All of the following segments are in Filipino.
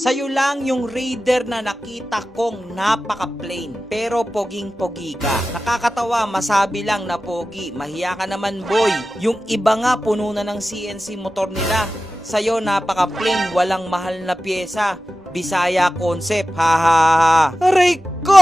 Sa'yo lang yung Raider na nakita kong napaka-plain pero poging-pogi ka. Nakakatawa, masabi lang na pogi. Mahiya ka naman boy. Yung iba nga puno na ng CNC motor nila. Sa'yo napaka-plain, walang mahal na pyesa. Bisaya concept, ha. Aray ko!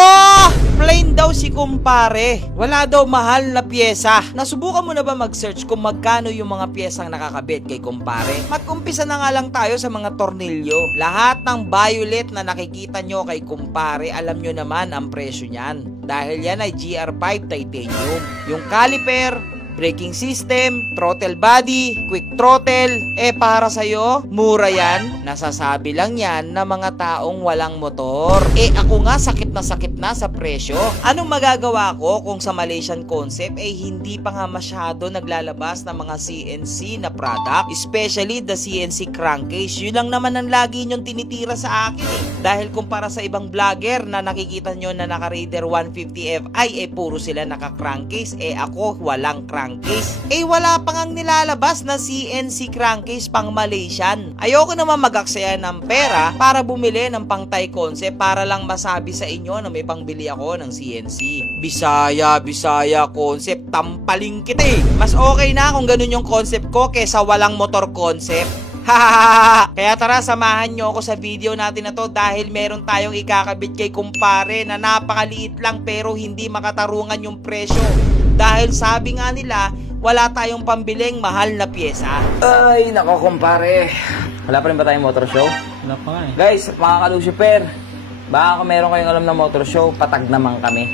Plain daw si kumpare. Wala daw mahal na pyesa. Nasubukan mo na ba mag-search kung magkano yung mga pyesang nakakabit kay kumpare? Mag-umpisa na nga lang tayo sa mga tornilyo. Lahat ng violet na nakikita nyo kay kumpare, alam nyo naman ang presyo niyan. Dahil yan ay GR5 titanium. Yung caliper, braking system, throttle body, quick throttle, para sa'yo, mura yan. Nasasabi lang yan na mga taong walang motor. Ako nga sakit na sa presyo. Anong magagawa ko kung sa Malaysian concept hindi pa nga masyado naglalabas ng mga CNC na product, especially the CNC crankcase. Yun lang naman ang lagi nyong tinitira sa akin Dahil kumpara sa ibang vlogger na nakikita nyo na naka Raider 150 Fi, puro sila naka crankcase. Ako walang crankcase. Wala pa ngang nilalabas na CNC crankcase pang Malaysian. Ayoko naman mag-aksaya ng pera para bumili ng pang Thai concept para lang masabi sa inyo na may pangbili ako ng CNC. Bisaya concept, tampaling kita Mas okay na kung ganun yung concept ko kesa walang motor concept. Kaya tara, samahan nyo ako sa video natin na to dahil meron tayong ikakabit kay kumpare na napakaliit lang pero hindi makatarungan yung presyo. Dahil sabi nga nila, wala tayong pambiling mahal na pyesa. Ay, nako kumpare. Wala pa rin ba tayong motor show? Wala pa nga Guys, mga ka-Lucifer, baka kung meron kayong alam na motor show, patag naman kami.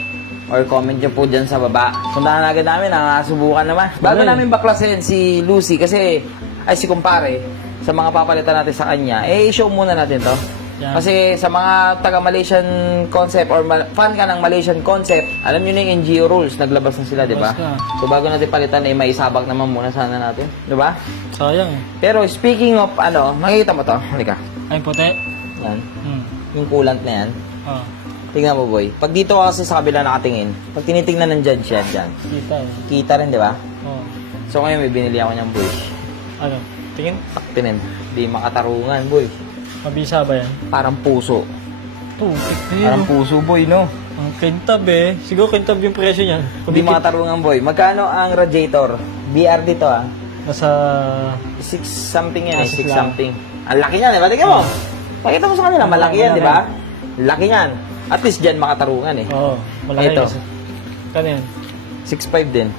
Or comment nyo po dyan sa baba. Sundahan agad namin, nakasubukan naman. Bago namin baklasin si Lucy kasi, si kumpare, sa mga papalitan natin sa kanya, i-show muna natin to. Yeah. Kasi sa mga taga-Malaysian concept or fan ka ng Malaysian concept, alam nyo na yung NGO rules, naglabas na sila, di ba? So bago natin palitan, maisabak naman muna sana natin, di ba? Sayang Pero speaking of, makikita mo to, halika. Ay, puti. Yan. Yung coolant na yan. Tingnan mo boy, pag dito kasi sa kabila nakatingin, pag tinitingnan ng judge yan dyan, kita rin, di ba? So ngayon may binili ako niyang boy. Ano? Tingin? Taktinin, di makatarungan boy. Mabisa ba yan? Parang puso. Parang puso boy, no? Ang kintab Siguro kintab yung presyo niyan. Hindi makatarungan boy. Magkano ang radiator? BR dito Nasa 6 something yan 6 something. Ang laki niyan ba? Tingnan mo. Pakita mo sa kanila, malaki yan, di ba? Laki niyan. At least dyan makatarungan malaki. Ito. Kano yan? 6.5 din.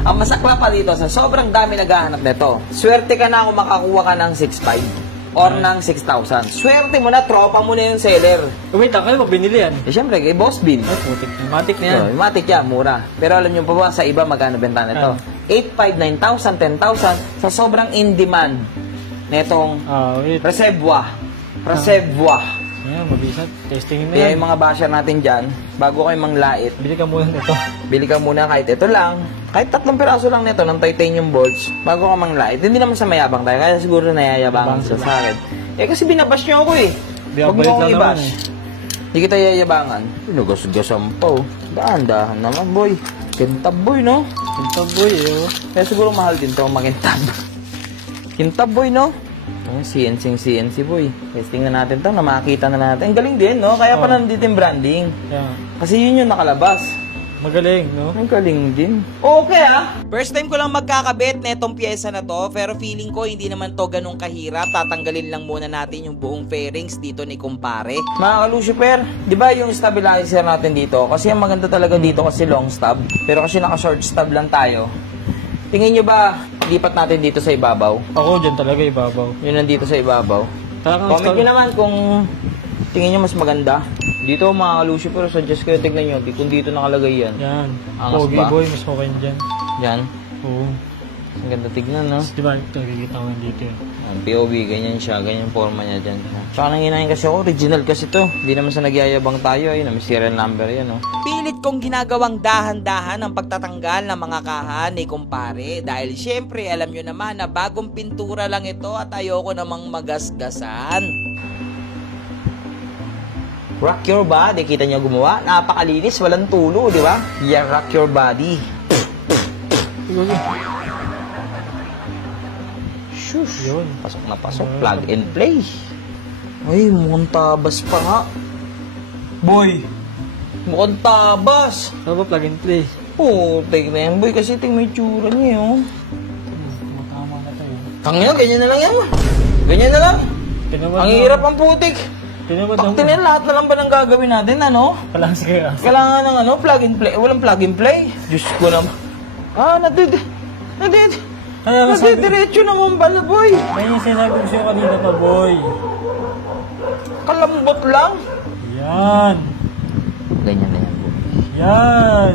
Ang masakla pa dito, sa sobrang dami naghahanap nito, swerte ka na kung makakuha ka ng 6.5 or ng 6,000. Swerte mo na, tropa mo na yung seller. Wait, kayo binili yan? Siyempre, kay Boss Bin. Ay, putik. Matik na yan. Matik yan, mura. Pero alam nyo pa ba, sa iba magkano benta nito? 8,500, 9,000, 10,000 sa sobrang in-demand netong Reservoir. Ayan, mabisa. Testingin na Kaya yan. yung mga basher natin dyan, bago kayo manglait, Bili ka muna nito. bili ka muna kahit ito lang. Kahit 3 piraso lang nito ng titanium bolts, bago ka manglait. Hindi naman sa mayabang tayo, kaya siguro nayayabangan sila sa akin. Kasi binabash nyo ako Huwag mo akong i-bash. Hindi kita yayabangan. Nugas-gasan pa Daan-dahan naman boy. Kintab boy, no? Kintab boy, Kaya siguro mahal din to makintab. Kintab boy, no? CNC boy. Testing na natin to, na makakita na natin. Ang galing din, no? Kaya pa nandito yung branding. Kasi yun yung nakalabas. Magaling, no? Ang galing din. Okay, First time ko lang magkakabit na itong pyesa na to, pero feeling ko hindi naman to ganun kahirap. Tatanggalin lang muna natin yung buong fairings dito ni kumpare. Mga ka-Lucifer, di ba yung stabilizer natin dito? Kasi ang maganda talaga dito kasi long stub. Pero kasi naka-short stub lang tayo. Tingin nyo ba, lipat natin dito sa ibabaw? Ako dyan talaga ibabaw. Yun nandito sa ibabaw. Comment nyo naman kung tingin nyo mas maganda. Dito mga ka-Lucifer, suggest kayo, tignan nyo. Kung dito nakalagay yan. Yan. Angas Pogi ba? boy, mas okay dyan. Yan. Oo. Ang ganda tignan, no? Di ba, ito, nakikita ko dito POV, ganyan siya. Ganyan forma niya dyan. Tsaka nanginahin kasi ako, original kasi to. Hindi naman sa nagyayabang tayo. Ayun, may serial number yan, no? Pilit kong ginagawang dahan-dahan ang pagtatanggal ng mga kahan ni kumpare dahil syempre alam nyo naman na bagong pintura lang ito at ayoko namang magasgasan. Rock your body. Kita niyo gumawa? Napakalinis. Walang tulo, di ba? Yeah, rock your body. Shush. Yun. Pasok na pasok. Plug and play. Ay, mukhang tabas pa nga. Boy, mukhang tabas. Ano ba plug and play? Oo, take na yan, boy. Kasi tingnan mo yung tsura niya, oh. Tama na tayo. Tangina, ganyan na lang yan. Ganyan na lang. Tinawad Ang hirap ang putik. Tinawad Taktin lahat na lang ba ng gagawin natin, ano? Palang sige. Kailangan ng ano, plug and play. Walang plug and play. Diyos ko naman. Nadidiretso naman pala, boy. Ayun yung sinabi ko sa'yo kanina pa, boy. Kalambot lang. Yan. Ganyan na yan, boy. Yan.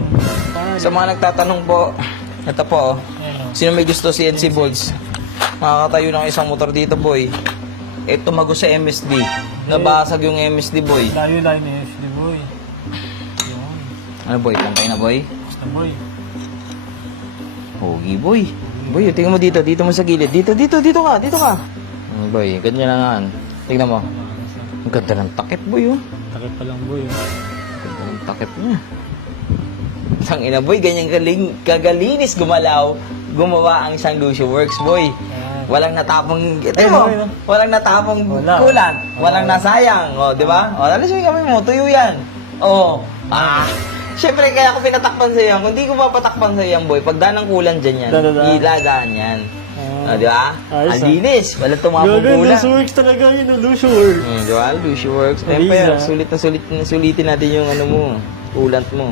Sa mga nagtatanong po, ito po, oh. Ayan, oh. Sino may gusto CNC bolts? Makakatayo ng isang motor dito, boy. Ito mago sa MSD. Nabasag yung MSD, boy. Layo-layo na SD, boy. Yan. Ano, boy? Pantay na, boy? Basta, boy. Pogi, boy. Boy, tingnan mo dito. Dito mo sa gilid. Dito ka. Boy, ganyan na nga. Tingnan mo. Ang ganda ng takip, boy, oh. Takip pa lang, boy. Oh. Ganda ng takip niya. Tangina, boy, ganyan kagalinis gumawa ang isang Lucio Works, boy. Ayan. Walang natapong, ito Ayun, mo, ayun. walang natapong Wala. kulat, walang nasayang, o, di ba? O, alas yung kami mo, tuyo yan. O, syempre, kaya ako pinatakpan sa yan. Kung di ko papatakpan sa yan, boy, pag daan ng kulan dyan yan, Dadaan. ilagaan yan. O, di ba? Ayos, Ang linis, walang tumapong Gagan, kulan. Lucio Works talaga yun, Lucio Works. Di ba? Lucio Works. Malinis, Pero, ah. sulitin natin yung ano mo, kulant mo.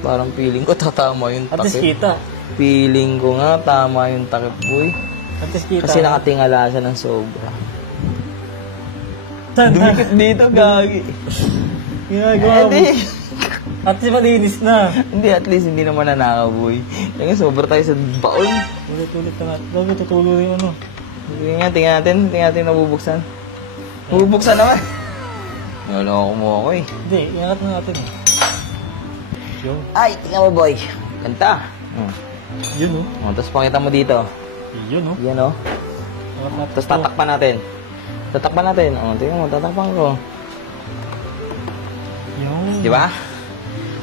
Parang feeling ko tatama yung At least takip. kita. Feeling ko nga tama yung takip, boy. At least kita. Kasi nakatingala siya ng sobra. Saan? Dumikit dito, gagi. Ginagawa mo. Hindi. At least malinis na. Hindi, at least hindi naman nanakaw, boy. Kaya sobra tayo sa baon. Ulit-ulit na natin. Lagi tutulo yung ano. Tingnan natin nabubuksan. Nabubuksan naman. Naloko mo ako eh. Hindi, iangat na natin. Yung. Ay, tingnan mo, boy. Ganda. Yun, oh. Tapos pakita mo dito. Yun, oh. Yan, oh. Iangat natin. Tapos tatakpan natin. Tingnan mo, tatakpan ko. Yung. Di ba?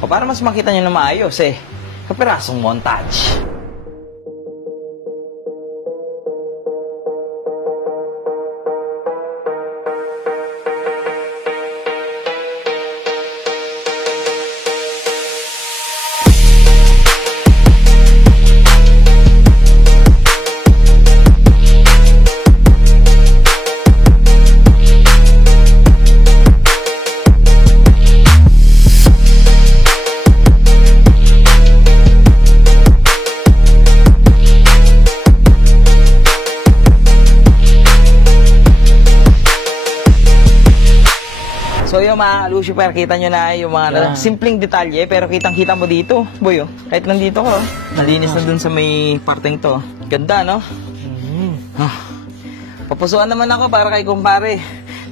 O para mas makita nyo na maayos eh. Kapirasong montage. So yung mga Lucifer, kita nyo na yung mga simpleng detalye, pero kitang-kita mo dito. Boy, oh. Kahit nandito ko, nalinis na dun sa may parteng to. Ganda, no? Papusuan naman ako para kay kumpare.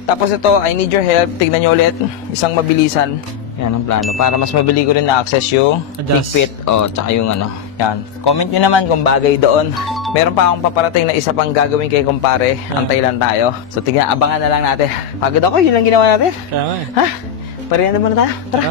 Tapos ito, I need your help. Tignan nyo ulit. Isang mabilisan. Yan ang plano. Para mas mabili ko rin na-access yung Adjust. fit. O, tsaka yung ano. Yan. Comment nyo naman kung bagay doon. Meron pa akong paparating na isa pang gagawin kay kumpare. Antay lang tayo. So, tignan, abangan na lang natin. Pagod ako, yun lang ginawa natin. Kaya nga, eh. Ha? Parihan na muna tayo. Tara.